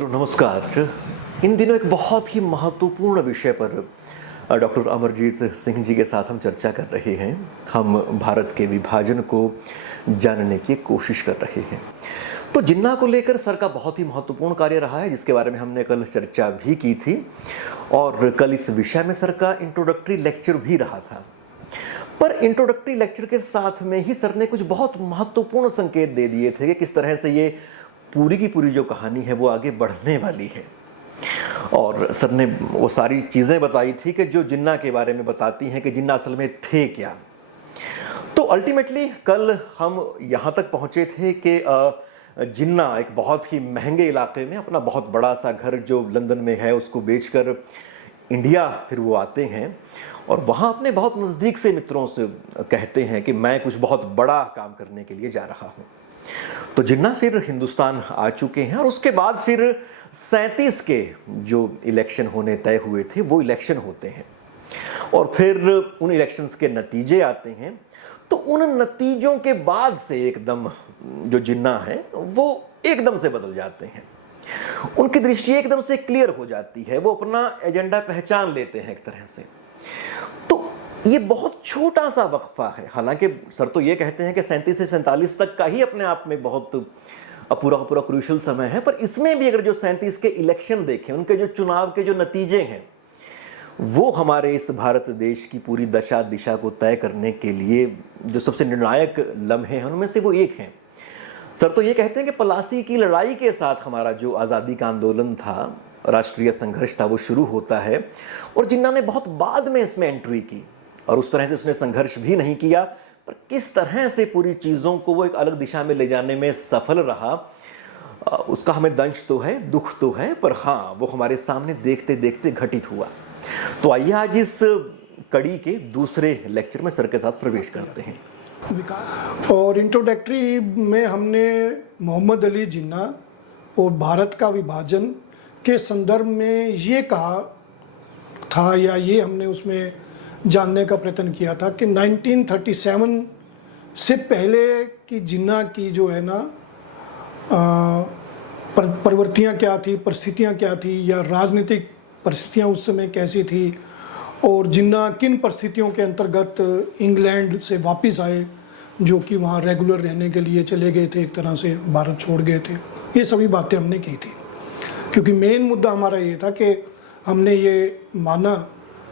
मित्रों नमस्कार। इन दिनों एक बहुत ही महत्वपूर्ण विषय पर डॉक्टर अमरजीत सिंह जी के साथ हम चर्चा कर रहे हैं। हम भारत के विभाजन को जानने की कोशिश कर रहे हैं। तो जिन्ना को लेकर सर का बहुत ही महत्वपूर्ण कार्य रहा है, जिसके बारे में हमने कल चर्चा भी की थी और कल इस विषय में सर का इंट्रोडक्टरी लेक्चर भी रहा था। पर इंट्रोडक्टरी लेक्चर के साथ में ही सर ने कुछ बहुत महत्वपूर्ण संकेत दे दिए थे कि किस तरह से ये पूरी की पूरी जो कहानी है वो आगे बढ़ने वाली है। और सर ने वो सारी चीज़ें बताई थी कि जो जिन्ना के बारे में बताती हैं कि जिन्ना असल में थे क्या। तो अल्टीमेटली कल हम यहाँ तक पहुँचे थे कि जिन्ना एक बहुत ही महंगे इलाके में अपना बहुत बड़ा सा घर जो लंदन में है उसको बेचकर इंडिया फिर वो आते हैं और वहाँ अपने बहुत नज़दीक से मित्रों से कहते हैं कि मैं कुछ बहुत बड़ा काम करने के लिए जा रहा हूँ। तो जिन्ना फिर हिंदुस्तान आ चुके हैं और उसके बाद फिर 37 के जो इलेक्शन होने तय हुए थे वो इलेक्शन होते हैं और फिर उन इलेक्शंस के नतीजे आते हैं। तो उन नतीजों के बाद से एकदम जो जिन्ना है वो एकदम से बदल जाते हैं। उनकी दृष्टि एकदम से क्लियर हो जाती है, वो अपना एजेंडा पहचान लेते हैं एक तरह से। तो ये बहुत छोटा सा वक्फा है, हालांकि सर तो ये कहते हैं कि 37 से 47 तक का ही अपने आप में बहुत पूरा क्रूशियल समय है। पर इसमें भी अगर जो 37 के इलेक्शन देखें, उनके जो चुनाव के जो नतीजे हैं वो हमारे इस भारत देश की पूरी दशा दिशा को तय करने के लिए जो सबसे निर्णायक लम्हे हैं उनमें से वो एक हैं। सर तो ये कहते हैं कि पलासी की लड़ाई के साथ हमारा जो आज़ादी का आंदोलन था, राष्ट्रीय संघर्ष था, वो शुरू होता है और जिन्ना ने बहुत बाद में इसमें एंट्री की और उस तरह से उसने संघर्ष भी नहीं किया, पर किस तरह से पूरी चीज़ों को वो एक अलग दिशा में ले जाने में सफल रहा उसका हमें दंश तो है, दुख तो है, पर हाँ वो हमारे सामने देखते देखते घटित हुआ। तो आइए आज इस कड़ी के दूसरे लेक्चर में सर के साथ प्रवेश करते हैं। और इंट्रोडक्टरी में हमने मोहम्मद अली जिन्ना और भारत का विभाजन के संदर्भ में ये कहा था, या ये हमने उसमें जानने का प्रयत्न किया था कि 1937 से पहले की जिन्ना की जो है ना प्रवृत्तियाँ क्या थी, परिस्थितियाँ क्या थी, या राजनीतिक परिस्थितियाँ उस समय कैसी थी और जिन्ना किन परिस्थितियों के अंतर्गत इंग्लैंड से वापस आए, जो कि वहाँ रेगुलर रहने के लिए चले गए थे, एक तरह से भारत छोड़ गए थे। ये सभी बातें हमने की थी, क्योंकि मेन मुद्दा हमारा ये था कि हमने ये माना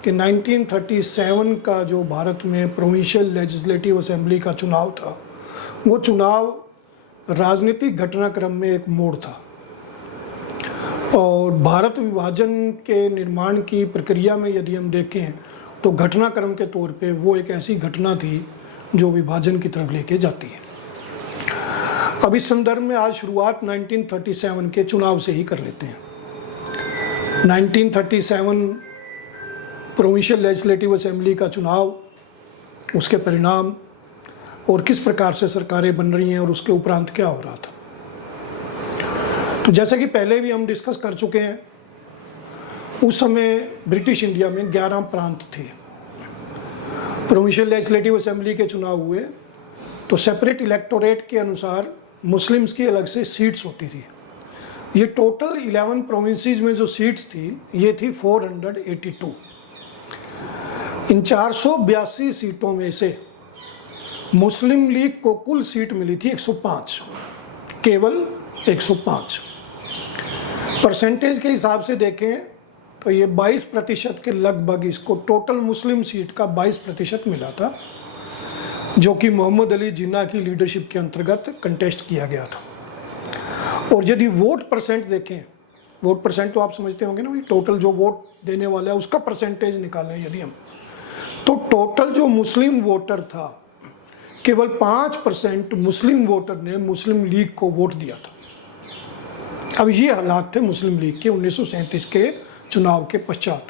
कि 1937 का जो भारत में प्रोविंशियल लेजिस्लेटिव असेंबली का चुनाव था, वो चुनाव राजनीतिक घटनाक्रम में एक मोड़ था और भारत विभाजन के निर्माण की प्रक्रिया में यदि हम देखें तो घटनाक्रम के तौर पे वो एक ऐसी घटना थी जो विभाजन की तरफ लेके जाती है। अब इस संदर्भ में आज शुरुआत 1937 के चुनाव से ही कर लेते हैं। 1937 प्रोविंशियल लेजिस्लेटिव असेंबली का चुनाव, उसके परिणाम और किस प्रकार से सरकारें बन रही हैं और उसके उपरांत क्या हो रहा था। तो जैसा कि पहले भी हम डिस्कस कर चुके हैं, उस समय ब्रिटिश इंडिया में 11 प्रांत थे। प्रोविंशियल लेजिस्लेटिव असेंबली के चुनाव हुए तो सेपरेट इलेक्टोरेट के अनुसार मुस्लिम्स की अलग से सीट्स होती थी। ये टोटल 11 प्रोविंसेस में जो सीट्स थी ये थी 482। इन 482 सीटों में से मुस्लिम लीग को कुल सीट मिली थी 105, केवल 105। परसेंटेज के हिसाब से देखें तो ये 22% के लगभग इसको टोटल मुस्लिम सीट का 22% मिला था, जो कि मोहम्मद अली जिन्ना की लीडरशिप के अंतर्गत कंटेस्ट किया गया था। और यदि वोट परसेंट देखें, वोट परसेंट तो आप समझते होंगे ना भाई, टोटल जो वोट देने वाला है उसका परसेंटेज निकालें यदि हम, तो टोटल जो मुस्लिम वोटर था केवल 5% मुस्लिम वोटर ने मुस्लिम लीग को वोट दिया था। अब ये हालात थे मुस्लिम लीग के 1937 के चुनाव के पश्चात,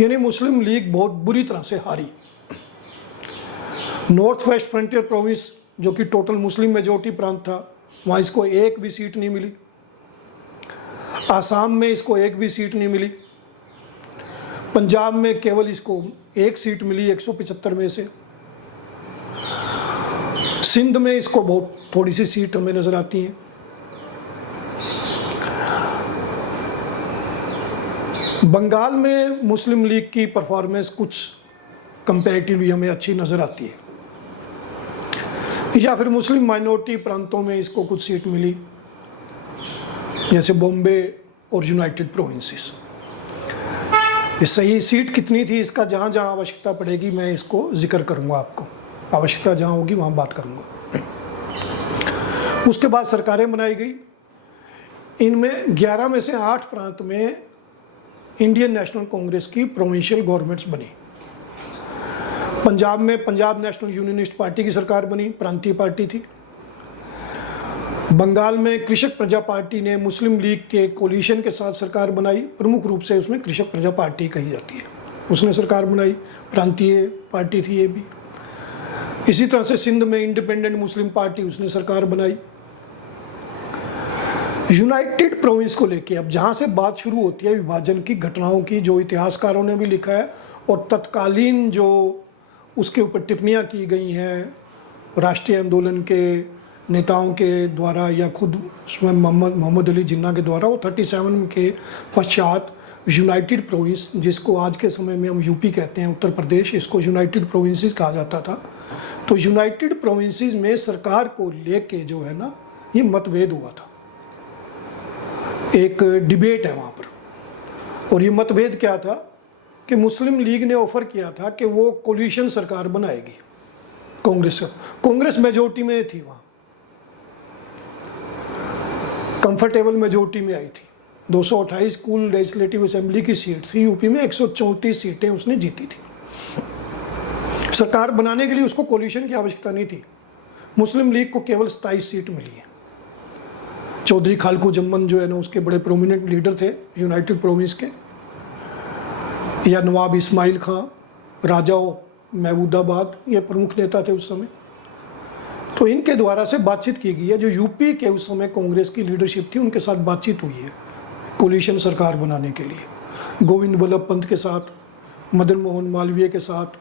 यानी मुस्लिम लीग बहुत बुरी तरह से हारी। नॉर्थ वेस्ट फ्रंटियर प्रोविंस, जो कि टोटल मुस्लिम मेजोरिटी प्रांत था, वहाँ इसको एक भी सीट नहीं मिली। आसाम में इसको एक भी सीट नहीं मिली। पंजाब में केवल इसको एक सीट मिली 175 में से। सिंध में इसको बहुत थोड़ी सी सीट हमें नजर आती हैं। बंगाल में मुस्लिम लीग की परफॉर्मेंस कुछ कंपैरेटिवली हमें अच्छी नज़र आती है, या फिर मुस्लिम माइनॉरिटी प्रांतों में इसको कुछ सीट मिली, जैसे बॉम्बे और यूनाइटेड प्रोविंसेस। ये सही सीट कितनी थी इसका जहाँ जहाँ आवश्यकता पड़ेगी मैं इसको जिक्र करूँगा, आपको आवश्यकता जहाँ होगी वहाँ बात करूँगा। उसके बाद सरकारें बनाई गई, इनमें 11 में से 8 प्रांत में इंडियन नेशनल कांग्रेस की प्रोविंशियल गवर्नमेंट्स बनी। पंजाब में पंजाब नेशनल यूनियनिस्ट पार्टी की सरकार बनी, प्रांतीय पार्टी थी। बंगाल में कृषक प्रजा पार्टी ने मुस्लिम लीग के कोलिशन के साथ सरकार बनाई, प्रमुख रूप से उसमें कृषक प्रजा पार्टी कही जाती है, उसने सरकार बनाई, प्रांतीय पार्टी थी ये भी। इसी तरह से सिंध में इंडिपेंडेंट मुस्लिम पार्टी, उसने सरकार बनाई। यूनाइटेड प्रोविंस को लेके अब जहाँ से बात शुरू होती है विभाजन की घटनाओं की, जो इतिहासकारों ने भी लिखा है और तत्कालीन जो उसके ऊपर टिप्पणियाँ की गई हैं राष्ट्रीय आंदोलन के नेताओं के द्वारा या खुद स्वयं मोहम्मद अली जिन्ना के द्वारा, वो 37 के पश्चात यूनाइटेड प्रोविंस, जिसको आज के समय में हम यूपी कहते हैं, उत्तर प्रदेश, इसको यूनाइटेड प्रोविंसेस कहा जाता था। तो यूनाइटेड प्रोविंसेस में सरकार को लेके जो है ना ये मतभेद हुआ था, एक डिबेट है वहाँ पर। और ये मतभेद क्या था कि मुस्लिम लीग ने ऑफर किया था कि वो कोलिशन सरकार बनाएगी कांग्रेस मेजोरिटी में थी, वहाँ कंफर्टेबल मेजोरिटी में आई थी। 228 कुल लेजिस्लेटिव असेंबली की सीट थी, यूपी में 134 सीटें उसने जीती थी। सरकार बनाने के लिए उसको कोलिशन की आवश्यकता नहीं थी। मुस्लिम लीग को केवल 27 सीट मिली है। चौधरी खालकू जम्मन जो है ना उसके बड़े प्रोमिनेंट लीडर थे यूनाइटेड प्रोविंस के, या नवाब इस्माइल खां, राजाओं महमूदाबाद, ये प्रमुख नेता थे उस समय। तो इनके द्वारा से बातचीत की गई है, जो यूपी के उस समय कांग्रेस की लीडरशिप थी उनके साथ बातचीत हुई है कोलिशन सरकार बनाने के लिए। गोविंद बल्लभ पंत के साथ, मदन मोहन मालवीय के साथ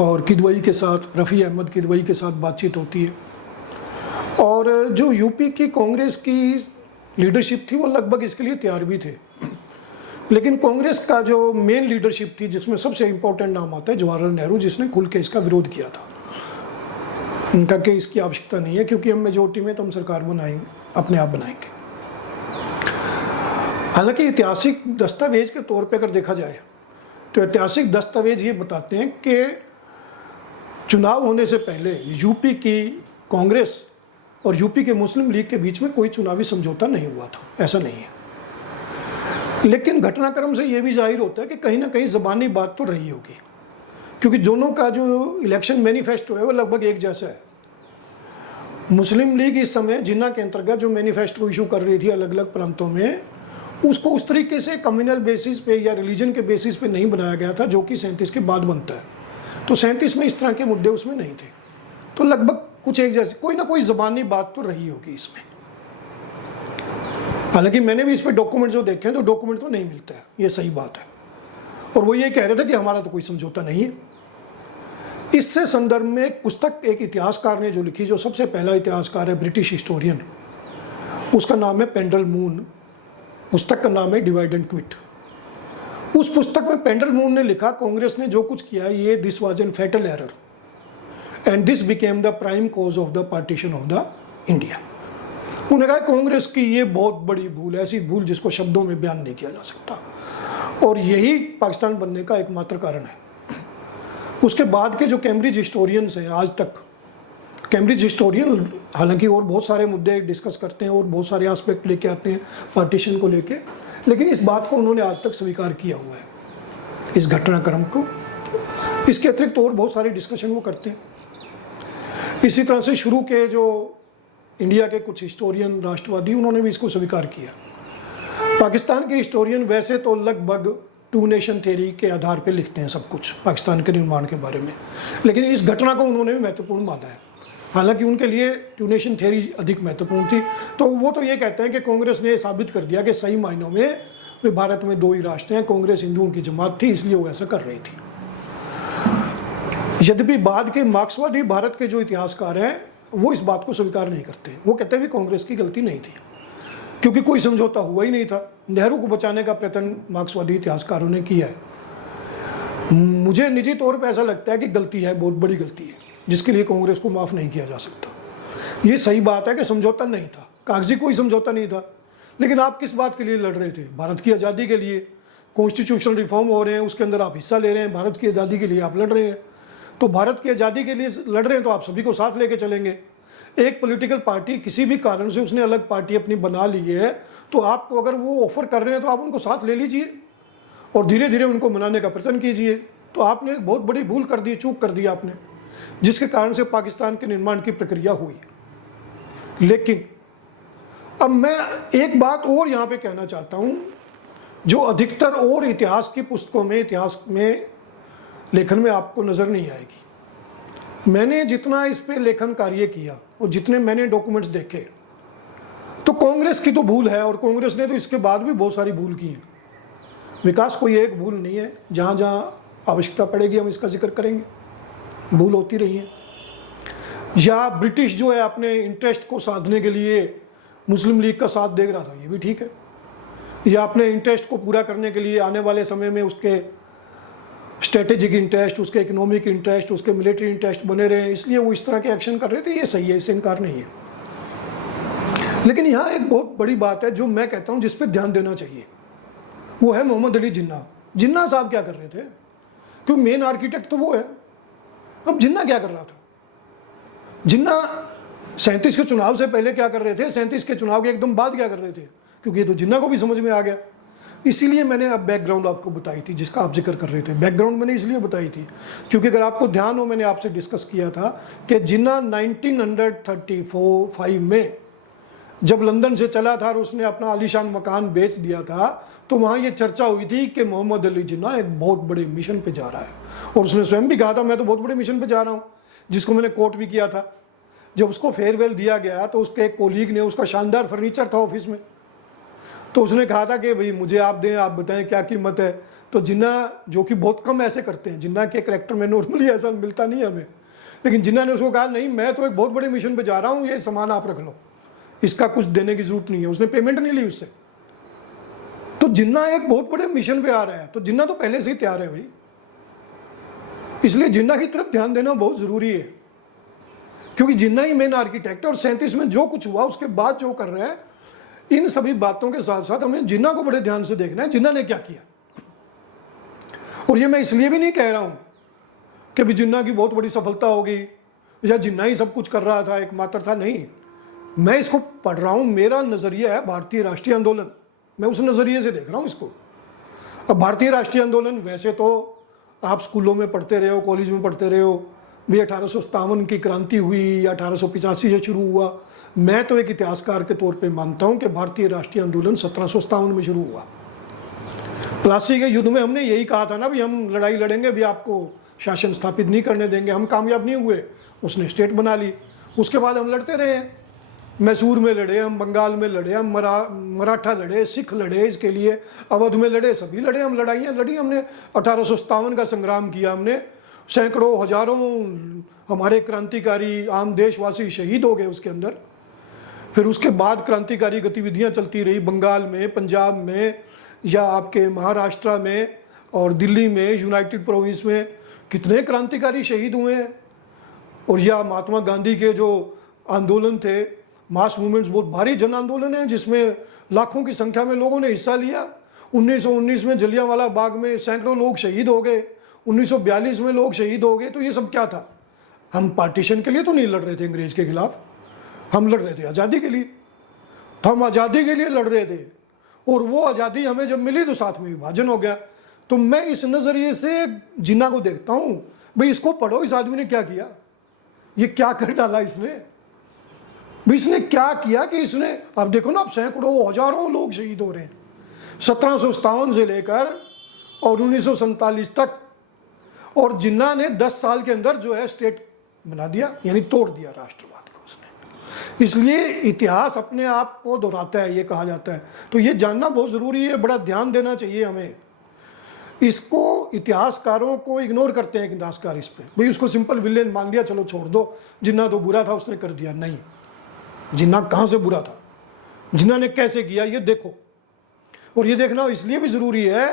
और किदवई के साथ, रफ़ी अहमद किदवई के साथ बातचीत होती है। और जो यूपी की कांग्रेस की लीडरशिप थी वो लगभग इसके लिए तैयार भी थे, लेकिन कांग्रेस का जो मेन लीडरशिप थी जिसमें सबसे इम्पोर्टेंट नाम आता है जवाहरलाल नेहरू, जिसने खुल के इसका विरोध किया था। उनका कि इसकी आवश्यकता नहीं है क्योंकि हम मेजोरिटी में तो हम सरकार बनाएंगे, अपने आप बनाएंगे। हालांकि ऐतिहासिक दस्तावेज के तौर पे अगर देखा जाए तो ऐतिहासिक दस्तावेज ये बताते हैं कि चुनाव होने से पहले यूपी की कांग्रेस और यूपी के मुस्लिम लीग के बीच में कोई चुनावी समझौता नहीं हुआ था, ऐसा नहीं है। लेकिन घटनाक्रम से ये भी जाहिर होता है कि कहीं ना कहीं ज़बानी बात तो रही होगी, क्योंकि दोनों का जो इलेक्शन मैनिफेस्टो है वो लगभग एक जैसा है। मुस्लिम लीग इस समय जिन्ना के अंतर्गत जो मैनिफेस्टो इशू कर रही थी अलग अलग प्रांतों में, उसको उस तरीके से कम्युनल बेसिस पे या रिलीजन के बेसिस पे नहीं बनाया गया था जो कि 37 के बाद बनता है। तो 37 में इस तरह के मुद्दे उसमें नहीं थे, तो लगभग कुछ एक जैसे कोई ना कोई ज़बानी बात तो रही होगी इसमें। हालांकि मैंने भी इस पर डॉक्यूमेंट जो देखे हैं तो डॉक्यूमेंट तो नहीं मिलता है, ये सही बात है। और वो ये कह रहे थे कि हमारा तो कोई समझौता नहीं है। इससे संदर्भ में एक पुस्तक एक इतिहासकार ने जो लिखी, जो सबसे पहला इतिहासकार है ब्रिटिश हिस्टोरियन, उसका नाम है पेंडल मून, पुस्तक का नाम है डिवाइड एंड क्विट। उस पुस्तक में पेंडल मून ने लिखा कांग्रेस ने जो कुछ किया ये this was an fatal error and this became the prime cause of the partition of the India. उन्होंने कहा कांग्रेस की ये बहुत बड़ी भूल है, ऐसी भूल जिसको शब्दों में बयान नहीं किया जा सकता, और यही पाकिस्तान बनने का एकमात्र कारण है। उसके बाद के जो कैम्ब्रिज हिस्टोरियंस हैं आज तक, कैम्ब्रिज हिस्टोरियन हालांकि और बहुत सारे मुद्दे डिस्कस करते हैं और बहुत सारे एस्पेक्ट लेके आते हैं पार्टीशन को लेके, लेकिन इस बात को उन्होंने आज तक स्वीकार किया हुआ है, इस घटनाक्रम को। इसके अतिरिक्त और बहुत सारे डिस्कशन वो करते हैं। इसी तरह से शुरू के जो इंडिया के कुछ हिस्टोरियन राष्ट्रवादी, उन्होंने भी इसको स्वीकार किया। पाकिस्तान के हिस्टोरियन वैसे तो लगभग टू नेशन थ्योरी के आधार पर लिखते हैं सब कुछ पाकिस्तान के निर्माण के बारे में, लेकिन इस घटना को उन्होंने भी महत्वपूर्ण माना है। हालांकि उनके लिए टू नेशन थ्योरी अधिक महत्वपूर्ण थी। तो वो तो ये कहते हैं कि कांग्रेस ने साबित कर दिया कि सही मायनों में वे भारत में दो ही राष्ट्र हैं, कांग्रेस हिंदुओं की जमात थी इसलिए वो ऐसा कर रही थी। यद्यपि बाद के मार्क्सवादी भारत के जो इतिहासकार हैं वो इस बात को स्वीकार नहीं करते, वो कहते हैं कि कांग्रेस की गलती नहीं थी। क्योंकि कोई समझौता हुआ ही नहीं था। नेहरू को बचाने का प्रयत्न मार्क्सवादी इतिहासकारों ने किया है। मुझे निजी तौर पर ऐसा लगता है कि गलती है, बहुत बड़ी गलती है, जिसके लिए कांग्रेस को माफ़ नहीं किया जा सकता। ये सही बात है कि समझौता नहीं था, कागजी कोई समझौता नहीं था, लेकिन आप किस बात के लिए लड़ रहे थे? भारत की आज़ादी के लिए। कॉन्स्टिट्यूशनल रिफॉर्म हो रहे हैं, उसके अंदर आप हिस्सा ले रहे हैं, भारत की आज़ादी के लिए आप लड़ रहे हैं। तो भारत की आज़ादी के लिए लड़ रहे हैं तो आप सभी को साथ लेके चलेंगे। एक पॉलिटिकल पार्टी किसी भी कारण से उसने अलग पार्टी अपनी बना ली है, तो आपको अगर वो ऑफर कर रहे हैं तो आप उनको साथ ले लीजिए और धीरे धीरे उनको मनाने का प्रयत्न कीजिए। तो आपने एक बहुत बड़ी भूल कर दी, चूक कर दी आपने, जिसके कारण से पाकिस्तान के निर्माण की प्रक्रिया हुई। लेकिन अब मैं एक बात और यहाँ पे कहना चाहता हूँ, जो अधिकतर और इतिहास की पुस्तकों में, इतिहास में लेखन में आपको नज़र नहीं आएगी। मैंने जितना इस पे लेखन कार्य किया और जितने मैंने डॉक्यूमेंट्स देखे, तो कांग्रेस की तो भूल है, और कांग्रेस ने तो इसके बाद भी बहुत सारी भूल की है। विकास कोई एक भूल नहीं है, जहाँ जहाँ आवश्यकता पड़ेगी हम इसका जिक्र करेंगे, भूल होती रही है। या ब्रिटिश जो है अपने इंटरेस्ट को साधने के लिए मुस्लिम लीग का साथ दे रहा था, ये भी ठीक है। या अपने इंटरेस्ट को पूरा करने के लिए आने वाले समय में उसके स्ट्रेटेजिक इंटरेस्ट, उसके इकोनॉमिक इंटरेस्ट, उसके मिलिट्री इंटरेस्ट बने रहे, इसलिए वो इस तरह के एक्शन कर रहे थे, ये सही है, इससे इनकार नहीं है। लेकिन यहाँ एक बहुत बड़ी बात है जो मैं कहता हूँ जिस पर ध्यान देना चाहिए, वो है मोहम्मद अली जिन्ना। जिन्ना साहब क्या कर रहे थे? क्योंकि मेन आर्किटेक्ट तो वो है। अब जिन्ना क्या कर रहा था? जिन्ना 37 के चुनाव से पहले क्या कर रहे थे, 37 के चुनाव के एकदम बाद क्या कर रहे थे? क्योंकि ये तो जिन्ना को भी समझ में आ गया। इसीलिए मैंने अब बैकग्राउंड आपको बताई थी जिसका आप जिक्र कर रहे थे। बैकग्राउंड मैंने इसलिए बताई थी क्योंकि अगर आपको ध्यान हो, मैंने आपसे डिस्कस किया था कि जिन्ना 1934-5 में जब लंदन से चला था और उसने अपना आलीशान मकान बेच दिया था, तो वहाँ ये चर्चा हुई थी कि मोहम्मद अली जिन्ना एक बहुत बड़े मिशन पे जा रहा है। और उसने स्वयं भी कहा था मैं तो बहुत बड़े मिशन पे जा रहा हूँ, जिसको मैंने कोट भी किया था। जब उसको फेयरवेल दिया गया तो उसके एक कोलीग ने, उसका शानदार फर्नीचर था ऑफिस में, तो उसने कहा था कि भाई मुझे आप दें, आप बताएं क्या कीमत है। तो जिन्ना, जो कि बहुत कम ऐसे करते हैं, जिन्ना के करैक्टर में नॉर्मली ऐसा मिलता नहीं है हमें, लेकिन जिन्ना ने उसको कहा नहीं मैं तो एक बहुत बड़े मिशन पे जा रहा हूँ, ये सामान आप रख लो, इसका कुछ देने की जरूरत नहीं है। उसने पेमेंट नहीं ली उससे। तो जिन्ना एक बहुत बड़े मिशन पे आ रहा है, तो जिन्ना तो पहले से ही तैयार है भाई। इसलिए जिन्ना की तरफ ध्यान देना बहुत जरूरी है, क्योंकि जिन्ना ही मेन आर्किटेक्ट है। और 37 में जो कुछ हुआ उसके बाद जो कर रहे हैं, इन सभी बातों के साथ साथ हमें जिन्ना को बड़े ध्यान से देखना है, जिन्ना ने क्या किया। और ये मैं इसलिए भी नहीं कह रहा हूं कि भी जिन्ना की बहुत बड़ी सफलता होगी या जिन्ना ही सब कुछ कर रहा था, एकमात्र था, नहीं। मैं इसको पढ़ रहा हूं, मेरा नजरिया है भारतीय राष्ट्रीय आंदोलन, मैं उस नजरिए से देख रहा हूं इसको। अब भारतीय राष्ट्रीय आंदोलन वैसे तो आप स्कूलों में पढ़ते रहे हो, कॉलेज में पढ़ते रहे हो भी 1857 की क्रांति हुई या 1885 से शुरू हुआ। मैं तो एक इतिहासकार के तौर पे मानता हूं कि भारतीय राष्ट्रीय आंदोलन 1757 में शुरू हुआ। प्लासी के युद्ध में हमने यही कहा था ना, भी हम लड़ाई लड़ेंगे, भी आपको शासन स्थापित नहीं करने देंगे। हम कामयाब नहीं हुए, उसने स्टेट बना ली। उसके बाद हम लड़ते रहे हैं, मैसूर में लड़े, हम बंगाल में लड़े, हम मराठा लड़े, सिख लड़े इसके लिए, अवध में लड़े, सभी लड़े, हम लड़ाइयाँ लड़ी हमने। 1857 का संग्राम किया हमने, सैकड़ों हजारों हमारे क्रांतिकारी आम देशवासी शहीद हो गए उसके अंदर। फिर उसके बाद क्रांतिकारी गतिविधियां चलती रही बंगाल में, पंजाब में, या आपके महाराष्ट्र में और दिल्ली में, यूनाइटेड प्रोविंस में कितने क्रांतिकारी शहीद हुए हैं। और या महात्मा गांधी के जो आंदोलन थे, मास मूवमेंट्स, बहुत भारी जन आंदोलन है जिसमें लाखों की संख्या में लोगों ने हिस्सा लिया। 1919 में जलियांवाला बाग में सैकड़ों लोग शहीद हो गए, 1942 में लोग शहीद हो गए। तो ये सब क्या था? हम पार्टीशन के लिए तो नहीं लड़ रहे थे अंग्रेज के खिलाफ, हम लड़ रहे थे आज़ादी के लिए। तो हम आज़ादी के लिए लड़ रहे थे, और वो आज़ादी हमें जब मिली तो साथ में विभाजन हो गया। तो मैं इस नज़रिए से जिन्ना को देखता हूँ, भाई इसको पढ़ो, इस आदमी ने क्या किया, ये क्या कर डाला इसने, भाई इसने क्या किया कि इसने, आप देखो ना, आप सैकड़ों हजारों लोग शहीद हो रहे हैं 1757 से लेकर और 1947 तक। और जिन्ना ने 10 साल के अंदर जो है स्टेट बना दिया, यानी तोड़ दिया राष्ट्रवाद को उसने। इसलिए इतिहास अपने आप को दोहराता है, ये कहा जाता है। तो ये जानना बहुत ज़रूरी है, बड़ा ध्यान देना चाहिए हमें। इसको इतिहासकारों को इग्नोर करते हैं इतिहासकार इस पे, भाई उसको सिंपल विलेन मान लिया, चलो छोड़ दो, जिन्ना तो बुरा था उसने कर दिया। नहीं, जिन्ना कहाँ से बुरा था? जिन्ना ने कैसे किया ये देखो। और ये देखना इसलिए भी ज़रूरी है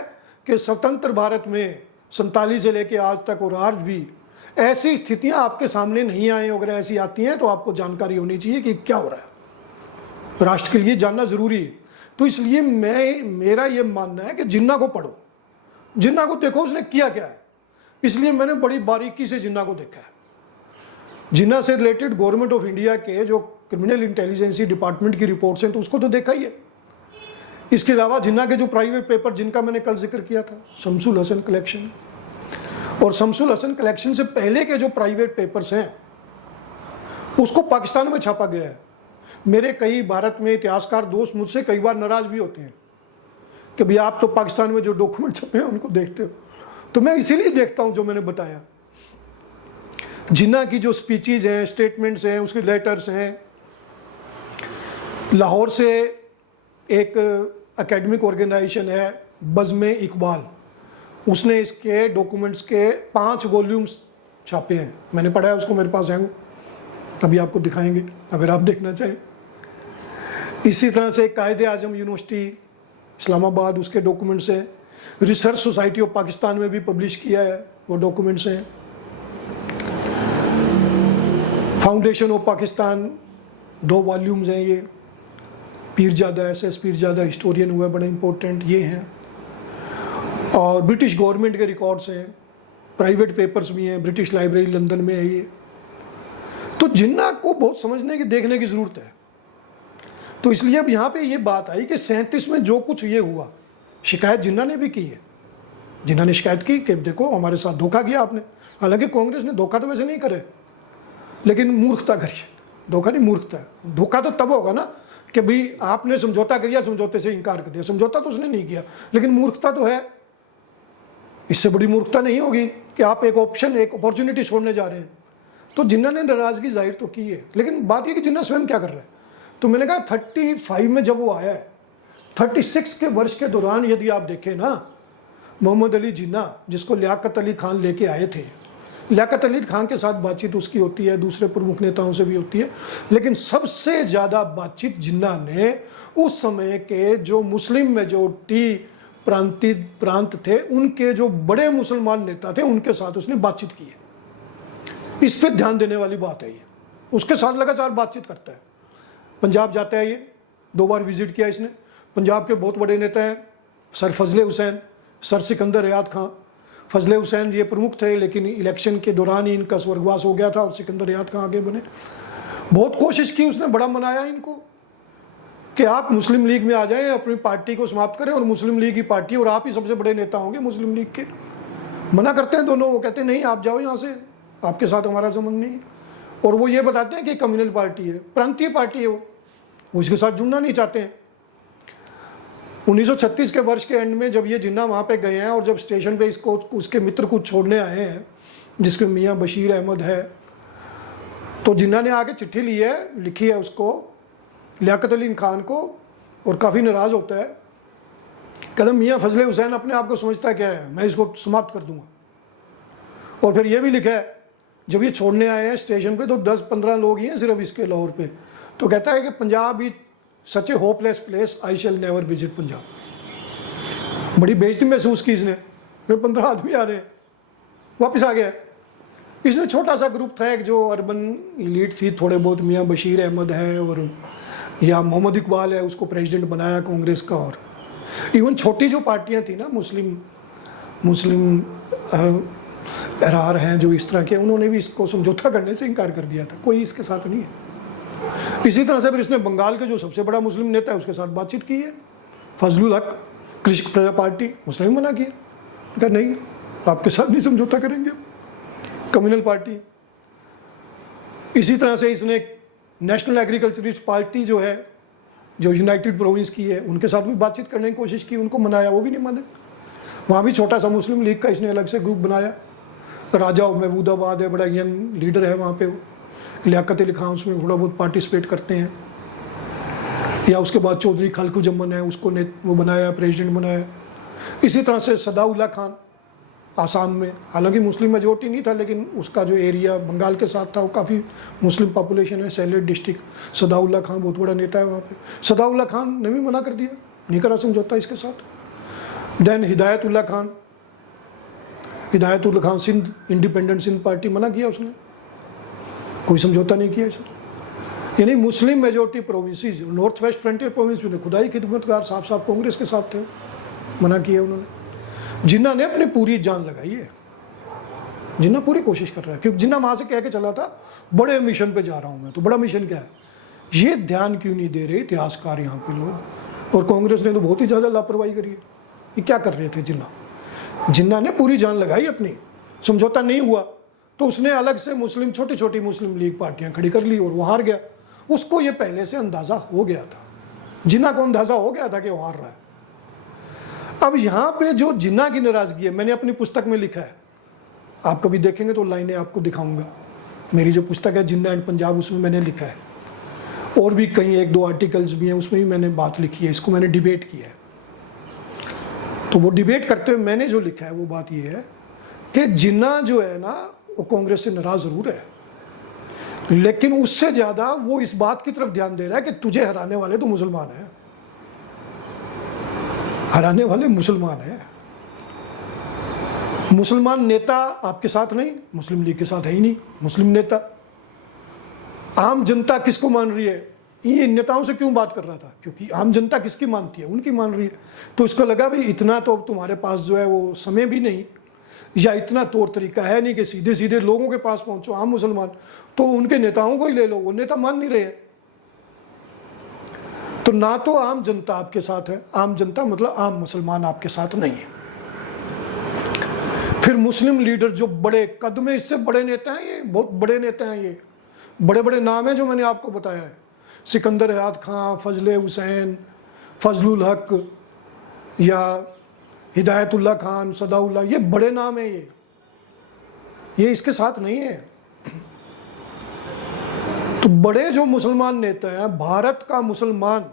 कि स्वतंत्र भारत में 47 से लेके आज तक और आज भी ऐसी स्थितियां आपके सामने नहीं आई। अगर ऐसी आती हैं तो आपको जानकारी होनी चाहिए कि क्या हो रहा है, राष्ट्र के लिए जानना ज़रूरी है। तो इसलिए मेरा ये मानना है कि जिन्ना को पढ़ो, जिन्ना को देखो उसने किया क्या है। इसलिए मैंने बड़ी बारीकी से जिन्ना को देखा है। जिन्ना से रिलेटेड गवर्नमेंट ऑफ इंडिया के जो क्रिमिनल इंटेलिजेंसी डिपार्टमेंट की रिपोर्ट्स हैं तो उसको तो देखा ही है। इसके अलावा जिन्ना के जो प्राइवेट पेपर जिनका मैंने कल जिक्र किया था, शमसुल हसन कलेक्शन, और शमसुल हसन कलेक्शन से पहले के जो प्राइवेट पेपर्स हैं उसको पाकिस्तान में छापा गया है। मेरे कई भारत में इतिहासकार दोस्त मुझसे कई बार नाराज भी होते हैं कि भैया आप तो पाकिस्तान में जो डॉक्यूमेंट छपे हैं उनको देखते हो। तो मैं इसीलिए देखता हूं जो मैंने बताया। जिन्ना की जो स्पीचेज हैं, स्टेटमेंट्स हैं, उसके लेटर्स हैं। लाहौर से एक एकेडमिक ऑर्गेनाइजेशन है बज़्म इकबाल, उसने इसके डॉक्यूमेंट्स के 5 वॉल्यूम्स छापे हैं। मैंने पढ़ा है उसको, मेरे पास है वो, अभी आपको दिखाएंगे अगर आप देखना चाहें। इसी तरह से कायदे आजम यूनिवर्सिटी इस्लामाबाद, उसके डॉक्यूमेंट्स हैं। रिसर्च सोसाइटी ऑफ पाकिस्तान में भी पब्लिश किया है, वो डॉक्यूमेंट्स हैं। फाउंडेशन ऑफ पाकिस्तान 2 वॉल्यूम्स हैं ये। पीरजादा SS पीरजादा हिस्टोरियन हुआ, बड़ा इंपॉर्टेंट, ये हैं। और ब्रिटिश गवर्नमेंट के रिकॉर्ड्स हैं, प्राइवेट पेपर्स भी हैं, ब्रिटिश लाइब्रेरी लंदन में है ये। तो जिन्ना को बहुत समझने की, देखने की ज़रूरत है। तो इसलिए अब यहाँ पे ये बात आई कि 37 में जो कुछ ये हुआ, शिकायत जिन्ना ने भी की है। जिन्ना ने शिकायत की कि देखो हमारे साथ धोखा किया आपने। हालांकि कांग्रेस ने धोखा तो वैसे नहीं करे, लेकिन मूर्खता करी। धोखा नहीं, मूर्खता है। धोखा तो तब होगा ना कि भाई आपने समझौता किया, समझौते से इनकार कर दिया। समझौता तो उसने नहीं किया, लेकिन मूर्खता तो है। इससे बड़ी मूर्खता नहीं होगी कि आप एक ऑप्शन, एक अपॉर्चुनिटी छोड़ने जा रहे हैं। तो जिन्ना ने नाराजगी जाहिर तो की है, लेकिन बात यह कि जिन्ना स्वयं क्या कर रहा है। तो मैंने कहा 35 में जब वो आया है, 36 के वर्ष के दौरान यदि आप देखें ना, मोहम्मद अली जिन्ना जिसको लियाकत अली खान लेके आए थे, लियाकत अली खान के साथ बातचीत उसकी होती है, दूसरे प्रमुख नेताओं से भी होती है, लेकिन सबसे ज़्यादा बातचीत जिन्ना ने उस समय के जो मुस्लिम मेजोरिटी प्रांत थे, उनके जो बड़े मुसलमान नेता थे, उनके साथ उसने बातचीत की है। इस पर ध्यान देने वाली बात है ये। उसके साथ लगातार बातचीत करता है। पंजाब जाता है, ये 2 बार विजिट किया इसने। पंजाब के बहुत बड़े नेता हैं, सर फजले हुसैन, सर सिकंदर हयात खां। फजले हुसैन ये प्रमुख थे, लेकिन इलेक्शन के दौरान ही इनका स्वर्गवास हो गया था और सिकंदर हयात खां आगे बने। बहुत कोशिश की उसने, बड़ा मनाया इनको कि आप मुस्लिम लीग में आ जाएं, अपनी पार्टी को समाप्त करें और मुस्लिम लीग की पार्टी, और आप ही सबसे बड़े नेता होंगे मुस्लिम लीग के। मना करते हैं दोनों, वो कहते हैं नहीं आप जाओ यहाँ से, आपके साथ हमारा संबंध नहीं। और वो ये बताते हैं कि कम्युनल पार्टी है, प्रांतीय पार्टी है, वो इसके साथ जुड़ना नहीं चाहते हैं। 1936 के वर्ष के एंड में जब ये जिन्ना वहाँ पे गए हैं और जब स्टेशन पे इसको उसके मित्र को छोड़ने आए हैं, जिसके मियाँ बशीर अहमद है, तो जिन्ना ने आके चिट्ठी ली है, लिखी है उसको लियाकत अली खान को, और काफ़ी नाराज़ होता है। कहता मियाँ फजले हुसैन अपने आप को समझता क्या है, मैं इसको समाप्त कर दूंगा। और फिर ये भी लिखा है, जब ये छोड़ने आए हैं स्टेशन पे तो 10-15 लोग ही हैं सिर्फ इसके लाहौर पे, तो कहता है कि पंजाब ही सच ए होपलेस प्लेस, आई शैल नेवर विजिट पंजाब। बड़ी बेइज्जती महसूस की इसने। फिर 15 आदमी आ रहे हैं, वापस आ गया। इसने छोटा सा ग्रुप था एक जो अर्बन इलीट थी, थोड़े बहुत, मियाँ बशीर अहमद है और या मोहम्मद इकबाल है, उसको प्रेसिडेंट बनाया कांग्रेस का। और इवन छोटी जो पार्टियां थी ना, मुस्लिम अहरार हैं जो इस तरह के, उन्होंने भी इसको समझौता करने से इनकार कर दिया था, कोई इसके साथ नहीं है। इसी तरह से फिर इसने बंगाल के जो सबसे बड़ा मुस्लिम नेता है उसके साथ बातचीत की है, फजलुल हक, कृषक प्रजा पार्टी, उसने भी मना किया, कहा नहीं आपके साथ नहीं समझौता करेंगे, कम्युनल पार्टी। इसी तरह से इसने नेशनल एग्रीकल्चरिस्ट पार्टी जो है, जो यूनाइटेड प्रोविंस की है, उनके साथ भी बातचीत करने की कोशिश की, उनको मनाया, वो भी नहीं माने। वहाँ भी छोटा सा मुस्लिम लीग का इसने अलग से ग्रुप बनाया। राजा महमूदाबाद है, बड़ा यंग लीडर है वहाँ पे, लियाकत अली खान उसमें थोड़ा बहुत पार्टिसिपेट करते हैं। या उसके बाद चौधरी खालकुजमन है, उसको वो बनाया, प्रेसिडेंट बनाया। इसी तरह से सदाउल्ला खान, आसाम में, हालांकि मुस्लिम मेजोरिटी नहीं था, लेकिन उसका जो एरिया बंगाल के साथ था वो काफ़ी मुस्लिम पॉपुलेशन है। सैलेट डिस्ट्रिक्ट, सदाउल्ला खान बहुत बड़ा नेता है वहाँ पे। सदाउल्ला खान ने भी मना कर दिया, नहीं करा समझौता इसके साथ। Then Hidayatullah Khan Sindh, independent Sindh party, मना किया उसने, कोई समझौता नहीं किया इसने। यानी Muslim majority provinces, North West Frontier Province में खुदाई खिदमतगार साफ साफ कांग्रेस के साथ थे, मना किया उन्होंने। जिन्ना ने अपनी पूरी जान लगाई है, जिन्ना पूरी कोशिश कर रहा है, क्योंकि जिन्ना वहां से कह के चला था बड़े मिशन पे जा रहा हूं मैं, तो बड़ा मिशन क्या है ये ध्यान क्यों नहीं दे रहे इतिहासकार यहाँ पे लोग। और कांग्रेस ने तो बहुत ही ज़्यादा लापरवाही करी है। ये क्या कर रहे थे जिन्ना ने पूरी जान लगाई अपनी, समझौता नहीं हुआ तो उसने अलग से मुस्लिम, छोटी छोटी मुस्लिम लीग पार्टियां खड़ी कर ली और वो हार गया। उसको ये पहले से अंदाजा हो गया था, जिन्ना को अंदाजा हो गया था कि वो हार रहा है। अब यहाँ पे जो जिन्ना की नाराजगी है, मैंने अपनी पुस्तक में लिखा है, आप कभी देखेंगे तो लाइनें आपको दिखाऊंगा। मेरी जो पुस्तक है जिन्ना एंड पंजाब, उसमें मैंने लिखा है, और भी कहीं 1-2 आर्टिकल्स भी हैं, उसमें भी मैंने बात लिखी है, इसको मैंने डिबेट किया है। तो वो डिबेट करते हुए मैंने जो लिखा है वो बात ये है कि जिन्ना जो है ना वो कांग्रेस से नाराज जरूर है, लेकिन उससे ज्यादा वो इस बात की तरफ ध्यान दे रहा है कि तुझे हराने वाले तो मुसलमान हैं, हराने वाले मुसलमान हैं। मुसलमान नेता आपके साथ नहीं, मुस्लिम लीग के साथ है ही नहीं मुस्लिम नेता। आम जनता किसको मान रही है, ये नेताओं से क्यों बात कर रहा था, क्योंकि आम जनता किसकी मानती है, उनकी मान रही है। तो इसको लगा भाई इतना तो तुम्हारे पास जो है वो समय भी नहीं, या इतना तौर तरीका है नहीं कि सीधे सीधे लोगों के पास पहुंचो, आम मुसलमान, तो उनके नेताओं को ही ले लो, वो नेता मान नहीं रहे हैं। तो ना तो आम जनता आपके साथ है, आम जनता मतलब आम मुसलमान आपके साथ नहीं है। फिर मुस्लिम लीडर जो बड़े कद में, इससे बड़े नेता हैं ये, बहुत बड़े नेता हैं ये, बड़े बड़े नाम हैं जो मैंने आपको बताया है, सिकंदर हयात खां, फजले हुसैन, फजलुल हक, या हिदायतुल्ला खान, सदाउल्ला, ये बड़े नाम है, ये इसके साथ नहीं है। तो बड़े जो मुसलमान नेता हैं, भारत का मुसलमान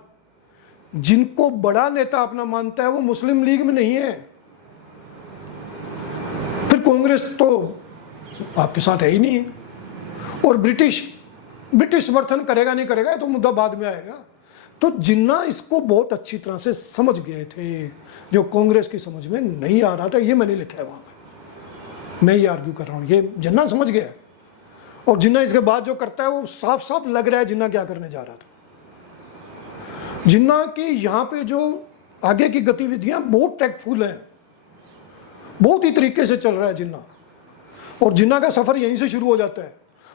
जिनको बड़ा नेता अपना मानता है, वो मुस्लिम लीग में नहीं है। फिर कांग्रेस तो आपके साथ है ही नहीं है, और ब्रिटिश समर्थन करेगा नहीं करेगा तो मुद्दा बाद में आएगा। तो जिन्ना इसको बहुत अच्छी तरह से समझ गए थे, जो कांग्रेस की समझ में नहीं आ रहा था। ये मैंने लिखा है वहां पे, मैं ये आर्ग्यू कर रहा हूं, ये जिन्ना समझ गया है। और जिन्ना इसके बाद जो करता है वो साफ साफ लग रहा है जिन्ना क्या करने जा रहा था। जिन्ना की यहाँ पे जो आगे की गतिविधियां बहुत टैक्टफुल हैं, बहुत ही तरीके से चल रहा है जिन्ना, और जिन्ना का सफर यहीं से शुरू हो जाता है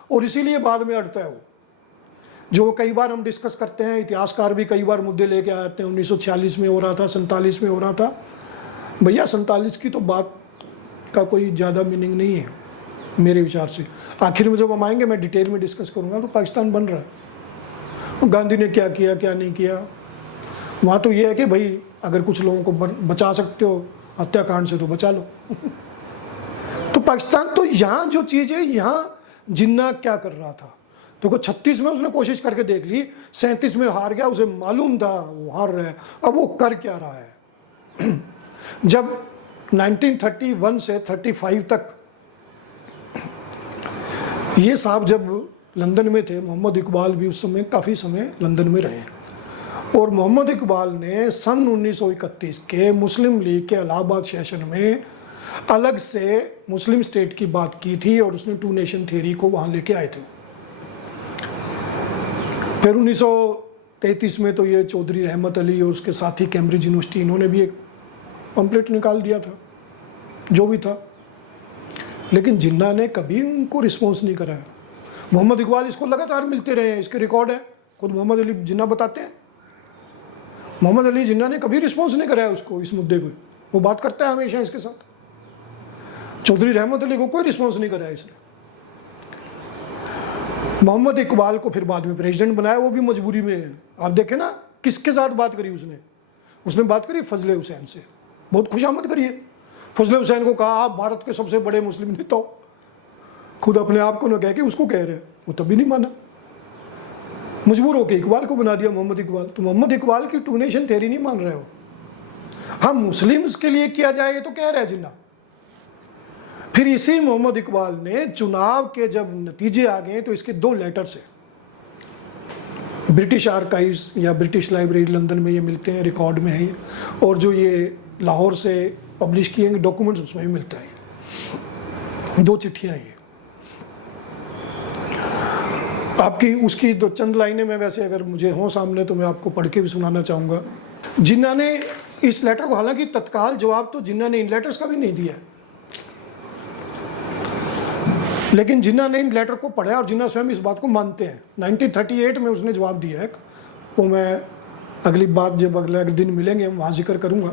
और इसीलिए बाद में अटता है वो। जो कई बार हम डिस्कस करते हैं, इतिहासकार भी कई बार मुद्दे लेके आते हैं, 1946 में हो रहा था, 47 में हो रहा था। भैया 47 की तो बात का कोई ज़्यादा मीनिंग नहीं है मेरे विचार से। आखिर में जब हम आएंगे मैं डिटेल में डिस्कस करूंगा। तो पाकिस्तान बन रहा है, गांधी ने क्या किया क्या नहीं किया, वहाँ तो ये है कि भाई अगर कुछ लोगों को बचा सकते हो हत्याकांड से तो बचा लो। तो पाकिस्तान, तो यहाँ जो चीज़ है, यहाँ जिन्ना क्या कर रहा था, तो 36 में उसने कोशिश करके देख ली, 37 में हार गया, उसे मालूम था वो हार रहा है, अब वो कर क्या रहा है। जब 1931 से 35 तक ये साहब जब लंदन में थे, मोहम्मद इकबाल भी उस समय काफ़ी समय लंदन में रहे, और मोहम्मद इकबाल ने सन 1931 के मुस्लिम लीग के इलाहाबाद सेशन में अलग से मुस्लिम स्टेट की बात की थी, और उसने 2 नेशन थ्योरी को वहाँ लेके आए थे। फिर 1933 में तो ये चौधरी रहमत अली और उसके साथी कैम्ब्रिज यूनिवर्सिटी, इन्होंने भी एक पंपलेट निकाल दिया था, जो भी था, लेकिन जिन्ना ने कभी उनको रिस्पॉन्स नहीं कराया। मोहम्मद इकबाल इसको लगातार मिलते रहे हैं, इसके रिकॉर्ड है, खुद मोहम्मद अली जिन्ना बताते हैं। मोहम्मद अली जिन्ना ने कभी रिस्पॉन्स नहीं कराया उसको, इस मुद्दे पे वो बात करता है हमेशा इसके साथ। चौधरी रहमत अली को कोई रिस्पॉन्स नहीं कराया इसने। मोहम्मद इकबाल को फिर बाद में प्रेसिडेंट बनाया, वो भी मजबूरी में है। आप देखें ना किसके साथ बात करी उसने बात करी फजले हुसैन से, बहुत खुशामद करी है। फजले हुसैन को कहा आप भारत के सबसे बड़े मुस्लिम नेता हो, खुद अपने आप को न कह के उसको कह रहे, वो तभी नहीं माना, मजबूर होकर इकबाल को बना दिया मोहम्मद इकबाल। तो मोहम्मद इकबाल की 2 नेशन थ्योरी नहीं मान रहे हो। हाँ, मुस्लिम्स के लिए किया जाए ये तो कह रहे हैं जिन्ना, फिर इसी मोहम्मद इकबाल ने चुनाव के जब नतीजे आ गए तो इसके 2 लेटर्स है, ब्रिटिश आर्काइव्स या ब्रिटिश लाइब्रेरी लंदन में ये मिलते हैं, रिकॉर्ड में है ये, और जो ये लाहौर से पब्लिश किए गए डॉक्यूमेंट्स उसमें भी मिलता है ये 2 चिट्ठियाँ ये आपकी। उसकी 2 चंद लाइनें मैं वैसे अगर मुझे हों सामने तो मैं आपको पढ़ के भी सुनाना चाहूँगा। जिन्ना ने इस लेटर को, हालांकि तत्काल जवाब तो जिन्ना ने इन लेटर्स का भी नहीं दिया, लेकिन जिन्ना ने इन लेटर को पढ़ा और जिन्ना स्वयं इस बात को मानते हैं। 1938 में उसने जवाब दिया है, वो मैं अगली बात जब अगले दिन मिलेंगे हम वहाँ जिक्र करूँगा।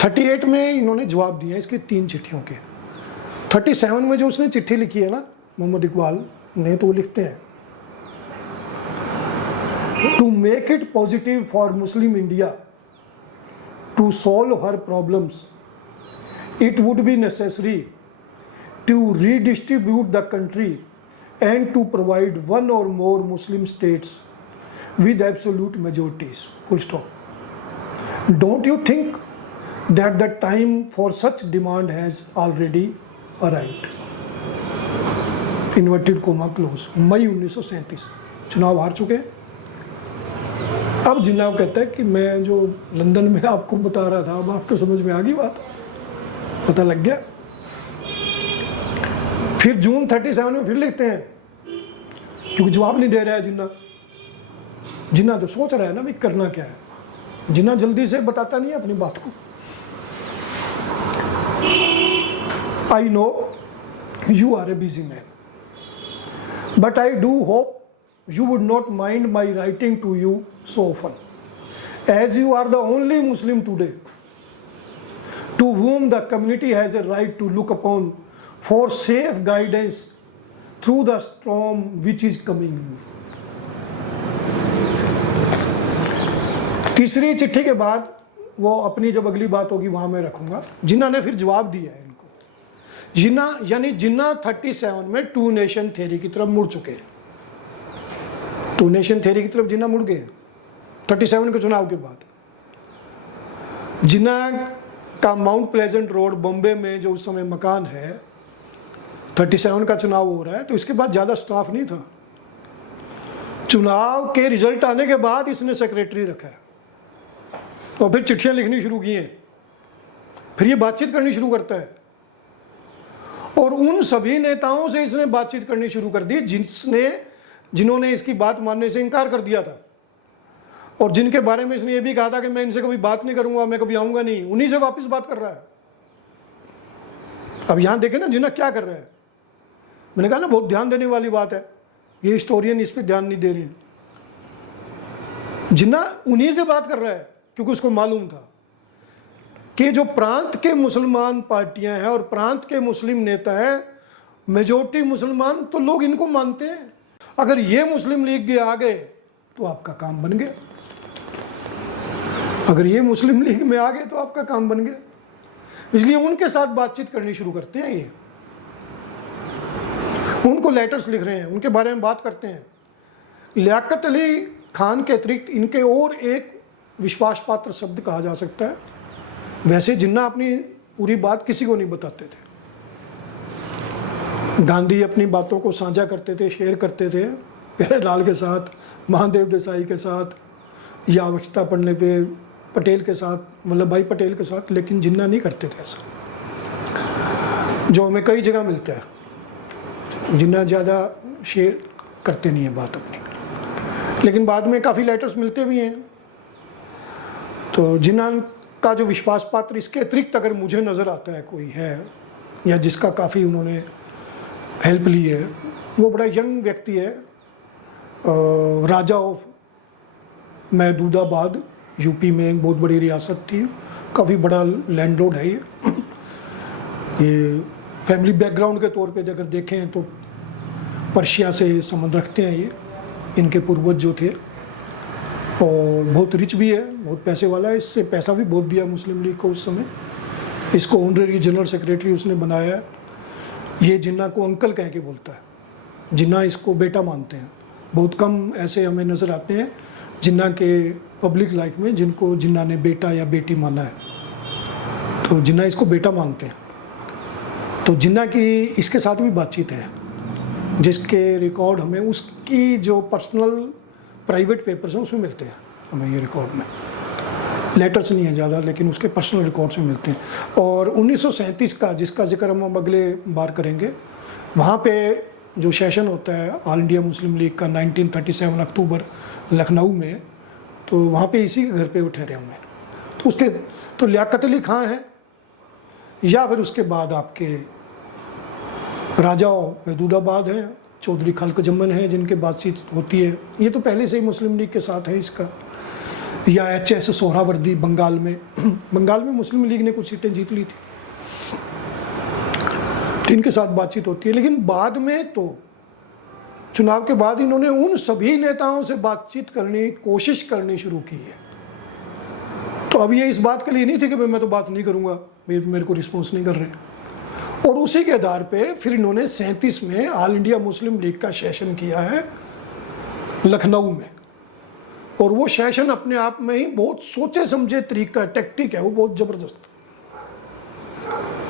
38 में इन्होंने जवाब दिया इसके 3 चिट्ठियों के। 37 में जो उसने चिट्ठी लिखी है ना मोहम्मद इकबाल ने, तो वो लिखते हैं, to make it positive for Muslim India to solve her problems it would be necessary to redistribute the country and to provide one or more Muslim states with absolute majorities. Full stop. Don't you think that the time for such demand has already arrived? Inverted comma close. मई 1937 चुनाव हार चुके हैं। अब जिन्ना कहता है कि मैं जो लंदन में आपको बता रहा था अब आपको समझ में आ गई बात, पता लग गया। फिर जून 37 में फिर लिखते हैं, क्योंकि जवाब नहीं दे रहा है जिन्ना। जिन्ना तो सोच रहा है ना भाई करना क्या है, जिन्ना जल्दी से बताता नहीं है अपनी बात को। I know you are a busy man, but I do hope you would not mind my writing to you so often, as you are the only Muslim today to whom the community has a right to look upon for safe guidance through the storm which is coming. तीसरी चिट्ठी के बाद वो अपनी जब अगली बात होगी वहां मैं रखूंगा। जिन्ना ने फिर जवाब दिया है इनको। जिन्ना यानी जिन्ना 37 में 2 नेशन थ्योरी की तरफ मुड़ चुके हैं। 2 नेशन थ्योरी की तरफ जिन्ना मुड़ गए 37 के चुनाव के बाद। जिन्ना का माउंट प्लेजेंट रोड बॉम्बे में जो उस समय मकान है, 37 का चुनाव हो रहा है तो इसके बाद ज़्यादा स्टाफ नहीं था। चुनाव के रिजल्ट आने के बाद इसने सेक्रेटरी रखा है और फिर चिट्ठियां लिखनी शुरू की हैं। फिर ये बातचीत करनी शुरू करता है और उन सभी नेताओं से इसने बातचीत करनी शुरू कर दी जिन्होंने इसकी बात मानने से इनकार कर दिया था और जिनके बारे में इसने ये भी कहा था कि मैं इनसे कभी बात नहीं करूंगा, मैं कभी आऊंगा नहीं, उन्हीं से वापस बात कर रहा है। अब यहां देखें ना जिन्ना क्या कर रहा है। मैंने कहा ना बहुत ध्यान देने वाली बात है, ये हिस्टोरियन इस पर ध्यान नहीं दे रहे हैं। जिन्ना उन्हीं से बात कर रहा है क्योंकि उसको मालूम था कि जो प्रांत के मुसलमान पार्टियां हैं और प्रांत के मुस्लिम नेता हैं, मेजोरिटी मुसलमान, तो लोग इनको मानते हैं। अगर ये मुस्लिम लीग के आ गए तो आपका काम बन गया। अगर ये मुस्लिम लीग में आ गए तो आपका काम बन गया। इसलिए उनके साथ बातचीत करनी शुरू करते हैं। ये उनको लेटर्स लिख रहे हैं, उनके बारे में बात करते हैं। लियाकत अली खान के अतिरिक्त इनके और एक विश्वास पात्र शब्द कहा जा सकता है। वैसे जिन्ना अपनी पूरी बात किसी को नहीं बताते थे। गांधी अपनी बातों को साझा करते थे, शेयर करते थे प्यारेलाल के साथ, महादेव देसाई के साथ, या आवश्यकता पड़ने पे पटेल के साथ, वल्लभ भाई पटेल के साथ, लेकिन जिन्ना नहीं करते थे ऐसा, जो हमें कई जगह मिलता है। जिन्ना ज़्यादा शेयर करते नहीं है बात अपनी, लेकिन बाद में काफ़ी लेटर्स मिलते भी हैं। तो जिन्ना का जो विश्वास पात्र इसके अतिरिक्त अगर मुझे नज़र आता है कोई है या जिसका काफ़ी उन्होंने हेल्प ली है, वो बड़ा यंग व्यक्ति है, राजा ऑफ महदूदाबाद, यूपी में एक बहुत बड़ी रियासत थी, काफ़ी बड़ा लैंडलॉर्ड है ये। फैमिली बैकग्राउंड के तौर पे अगर देखें तो पर्शिया से संबंध रखते हैं ये, इनके पूर्वज जो थे, और बहुत रिच भी है, बहुत पैसे वाला है। इससे पैसा भी बहुत दिया मुस्लिम लीग को उस समय। इसको ऑनरेरी जनरल सेक्रेटरी उसने बनाया है। ये जिन्ना को अंकल कह के बोलता है, जिन्ना इसको बेटा मानते हैं। बहुत कम ऐसे हमें नज़र आते हैं जिन्ना के पब्लिक लाइफ में जिनको जिन्ना ने बेटा या बेटी माना है, तो जिन्ना इसको बेटा मानते हैं। तो जिन्ना की इसके साथ भी बातचीत है, जिसके रिकॉर्ड हमें उसकी जो पर्सनल प्राइवेट पेपर्स हैं उसमें मिलते हैं, हमें ये रिकॉर्ड में लेटर्स नहीं है ज़्यादा, लेकिन उसके पर्सनल रिकॉर्ड्स में मिलते हैं। और 1937 का जिसका जिक्र हम अगले बार करेंगे, वहाँ पे जो सेशन होता है ऑल इंडिया मुस्लिम लीग का 1937 अक्टूबर लखनऊ में, तो वहाँ पे इसी के घर पे वो ठहरे हुए हैं। तो उसके तो लियाकत अली खां है, या फिर उसके बाद आपके राजा महदूदाबाद हैं, चौधरी खल्क जमन है, जिनके बातचीत होती है। ये तो पहले से ही मुस्लिम लीग के साथ है इसका। या HS सोहरावर्दी बंगाल में मुस्लिम लीग ने कुछ सीटें जीत ली थी, तो इनके साथ बातचीत होती है। लेकिन बाद में तो चुनाव के बाद इन्होंने उन सभी नेताओं से बातचीत करने कोशिश करनी शुरू की है। तो अब ये इस बात के लिए नहीं थे कि मैं तो बात नहीं करूंगा, मेरे को रिस्पॉन्स नहीं कर रहे। और उसी के आधार पे फिर इन्होंने 37 में ऑल इंडिया मुस्लिम लीग का सेशन किया है लखनऊ में। और वो सेशन अपने आप में ही बहुत सोचे समझे तरीका टैक्टिक है, वो बहुत ज़बरदस्त।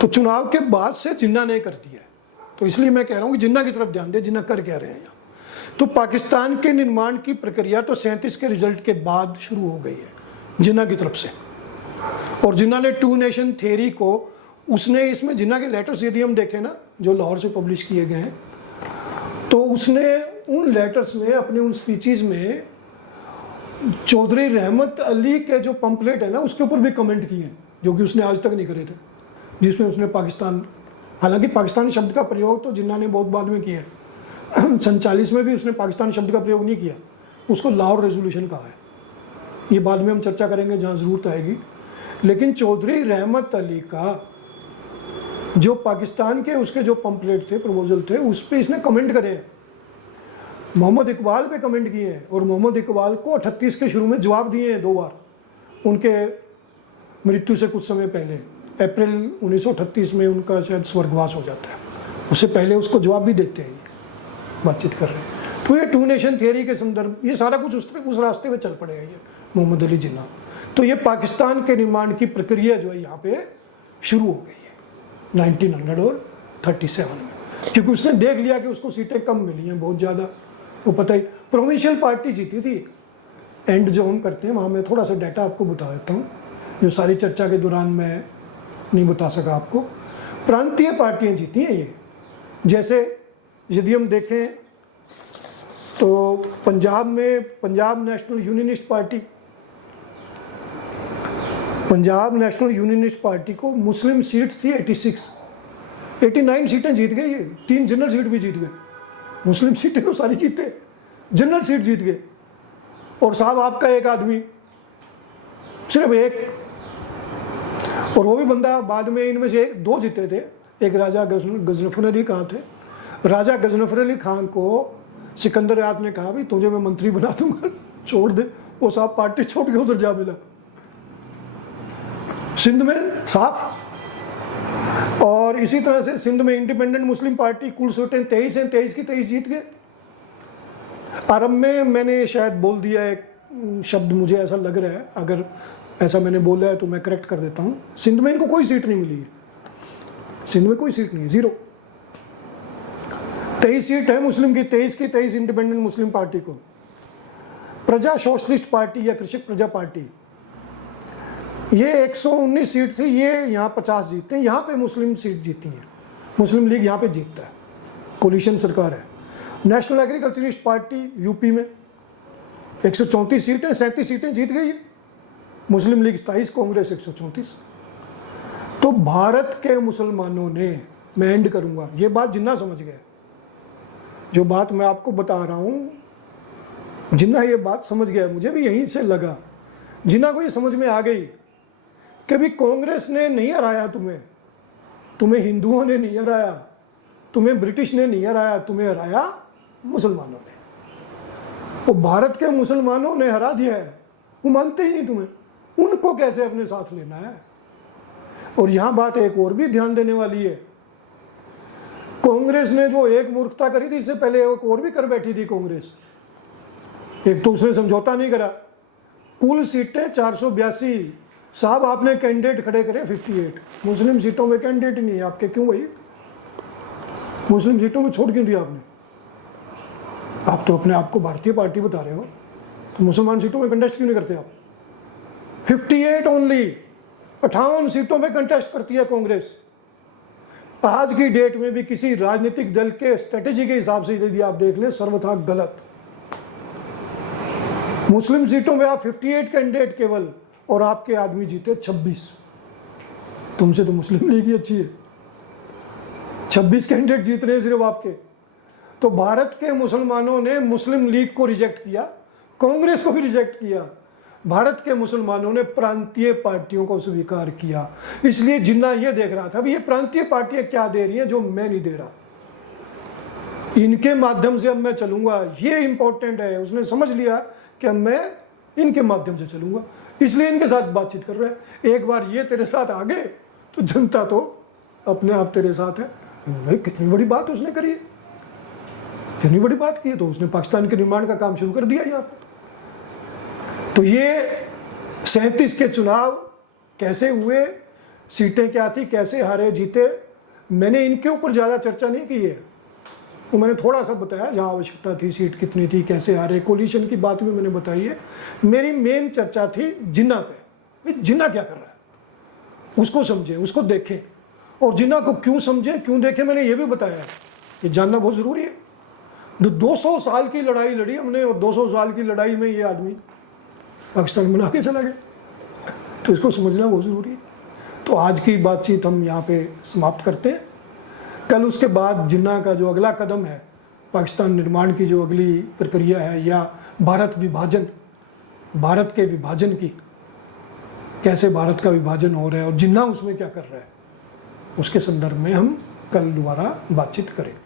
तो चुनाव के बाद से जिन्ना ने कर दिया है, तो इसलिए मैं कह रहा हूँ कि जिन्ना की तरफ ध्यान दे, जिन्ना कर क्या रहे हैं यहाँ। तो पाकिस्तान के निर्माण की प्रक्रिया तो 37 के रिजल्ट के बाद शुरू हो गई है जिन्ना की तरफ से। और जिन्ना ने 2 नेशन थ्योरी को, उसने इसमें जिन्ना के लेटर्स यदि हम देखें ना, जो लाहौर से पब्लिश किए गए हैं, तो उसने उन लेटर्स में, अपने उन स्पीचेस में चौधरी रहमत अली के जो पंपलेट है ना, उसके ऊपर भी कमेंट किए हैं, जो कि उसने आज तक नहीं करे थे, जिसमें उसने पाकिस्तान, हालांकि पाकिस्तान शब्द का प्रयोग तो जिन्ना ने बहुत बाद में किया है। 47 में भी उसने पाकिस्तान शब्द का प्रयोग नहीं किया, उसको लाहौर रेजोल्यूशन कहा है। ये बाद में हम चर्चा करेंगे जहाँ ज़रूरत आएगी। लेकिन चौधरी रहमत अली का जो पाकिस्तान के उसके जो पंपलेट थे, प्रपोजल थे, उस पर इसने कमेंट करे हैं। मोहम्मद इकबाल पे कमेंट किए हैं, और मोहम्मद इकबाल को 38 के शुरू में जवाब दिए हैं 2 बार, उनके मृत्यु से कुछ समय पहले। अप्रैल 1938 में उनका शायद स्वर्गवास हो जाता है, उससे पहले उसको जवाब भी देते हैं, बातचीत कर रहे हैं। तो ये 2 नेशन थियरी के संदर्भ, ये सारा कुछ उस रास्ते में चल पड़ेगा ये मोहम्मद अली जिन्ना। तो ये पाकिस्तान के निर्माण की प्रक्रिया जो है यहाँ पे शुरू हो गई है 1937 में, क्योंकि उसने देख लिया कि उसको सीटें कम मिली हैं बहुत ज़्यादा। वो पता ही, प्रोविंशियल पार्टी जीती थी। एंड जो हम करते हैं वहाँ मैं थोड़ा सा डाटा आपको बता देता हूँ, जो सारी चर्चा के दौरान मैं नहीं बता सका आपको। प्रांतीय पार्टियाँ जीती हैं ये, जैसे यदि हम देखें तो पंजाब में पंजाब नेशनल यूनियनिस्ट पार्टी को मुस्लिम सीट्स थी 89 सीटें जीत गई ये, 3 जनरल सीट भी जीत गए। मुस्लिम सीटें तो सारी जीते, जनरल सीट जीत गए। और साहब आपका एक आदमी, सिर्फ एक, और वो भी बंदा बाद में इनमें से 2 जीते थे। एक राजा गजनफर अली खां थे। राजा गजनफर अली खां को सिकंदर याद ने कहा, भाई तुझे मैं मंत्री बना दूंगा, छोड़ दे। वो साहब पार्टी छोड़ के उधर जा मिला सिंध में साफ। और इसी तरह से सिंध में इंडिपेंडेंट मुस्लिम पार्टी कुल सीटें 23 हैं, 23 की 23 जीत गए। अरब में मैंने शायद बोल दिया एक शब्द, मुझे ऐसा लग रहा है, अगर ऐसा मैंने बोला है तो मैं करेक्ट कर देता हूँ। सिंध में इनको कोई सीट नहीं मिली है, सिंध में कोई सीट नहीं है, 0। 23 सीट है मुस्लिम की, 23 की 23 इंडिपेंडेंट मुस्लिम पार्टी को। प्रजा सोशलिस्ट पार्टी या कृषक प्रजा पार्टी, ये 119 सीट थी, ये यहाँ 50 जीतते हैं। यहाँ पे मुस्लिम सीट जीती हैं, मुस्लिम लीग यहाँ पे जीतता है, कोलिशन सरकार है। नेशनल एग्रीकल्चरिस्ट पार्टी यूपी में 134 सीटें, 37 सीटें जीत गई है। मुस्लिम लीग 27, कांग्रेस 134। तो भारत के मुसलमानों ने, मैं एंड करूँगा, ये बात जिन्ना समझ गया, जो बात मैं आपको बता रहा हूँ, जिन्ना ये बात समझ गया, मुझे भी यहीं से लगा, जिन्ना को ये समझ में आ गई कि भी कांग्रेस ने नहीं हराया तुम्हें हिंदुओं ने नहीं हराया, तुम्हें ब्रिटिश ने नहीं हराया, तुम्हें हराया मुसलमानों ने। वो भारत के मुसलमानों ने हरा दिया है, वो मानते ही नहीं तुम्हें, उनको कैसे अपने साथ लेना है। और यहाँ बात एक और भी ध्यान देने वाली है, कांग्रेस ने जो एक मूर्खता करी थी, इससे पहले एक और भी कर बैठी थी कांग्रेस। एक तो उसने समझौता नहीं करा, कुल सीटें 482, साहब आपने कैंडिडेट खड़े करे 58, मुस्लिम सीटों में कैंडिडेट नहीं है आपके, क्यों भाई? मुस्लिम सीटों में छोड़ क्यों दिया आपने? आप तो अपने आप को भारतीय पार्टी बता रहे हो, तो मुसलमान सीटों में कंटेस्ट क्यों नहीं करते आप? 58 ओनली, 58 सीटों में कंटेस्ट करती है कांग्रेस। आज की डेट में भी किसी राजनीतिक दल के स्ट्रेटेजी के हिसाब से यदि आप देख लें, सर्वथा गलत। मुस्लिम सीटों में आप 58 कैंडिडेट केवल, और आपके आदमी जीते 26। तुमसे तो मुस्लिम लीग ही अच्छी है, 26 कैंडिडेट जीत रहे हैं सिर्फ आपके। तो भारत के मुसलमानों ने मुस्लिम लीग को रिजेक्ट किया, कांग्रेस को भी रिजेक्ट किया। भारत के मुसलमानों ने प्रांतीय पार्टियों को स्वीकार किया। इसलिए जिन्ना ये देख रहा था, अभी ये प्रांतीय पार्टियां क्या दे रही हैं जो मैं नहीं दे रहा, इनके माध्यम से अब मैं चलूंगा, ये इंपॉर्टेंट है। उसने समझ लिया कि मैं इनके माध्यम से चलूंगा, इसलिए इनके साथ बातचीत कर रहा है। एक बार ये तेरे साथ आ गए तो जनता तो अपने आप तेरे साथ है। भाई कितनी बड़ी बात उसने करी है, कितनी बड़ी बात की है। तो उसने पाकिस्तान के निर्माण का काम शुरू कर दिया यहाँ पे। तो ये 37 के चुनाव कैसे हुए, सीटें क्या थी, कैसे हारे जीते, मैंने इनके ऊपर ज़्यादा चर्चा नहीं की है। तो मैंने थोड़ा सा बताया जहाँ आवश्यकता थी, सीट कितनी थी, कैसे हारे, कोलिशन की बात भी मैंने बताई है। मेरी मेन चर्चा थी जिन्ना पे। जिन्ना क्या कर रहा है उसको समझें, उसको देखें, और जिन्ना को क्यों समझें, क्यों देखें, मैंने ये भी बताया है। ये जानना बहुत ज़रूरी है। 200 साल की लड़ाई लड़ी हमने, और 200 साल की लड़ाई में ये आदमी पाकिस्तान बना के चला गया, तो इसको समझना बहुत ज़रूरी है। तो आज की बातचीत हम यहाँ पे समाप्त करते हैं। कल उसके बाद जिन्ना का जो अगला कदम है, पाकिस्तान निर्माण की जो अगली प्रक्रिया है, या भारत विभाजन, भारत के विभाजन की, कैसे भारत का विभाजन हो रहा है और जिन्ना उसमें क्या कर रहा है, उसके संदर्भ में हम कल दोबारा बातचीत करेंगे।